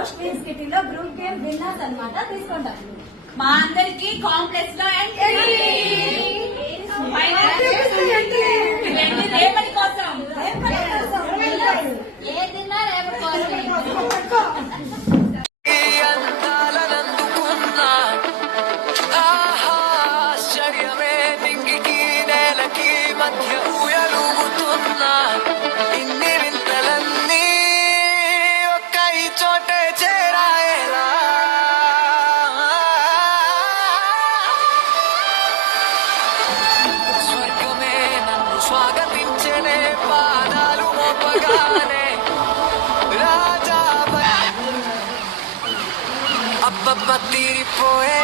జోష్ queens కిటీలో group game winners అన్నమాట తీసుకుంటాం. మా అందరికి కాంప్లెక్స్ లో రేపటి కోసం ఏదిన్నా రేపటి కోసం. స్వాగతించనే పాదాలు మోపగానే రాజా అబ్బబ్బ తీరిపోయే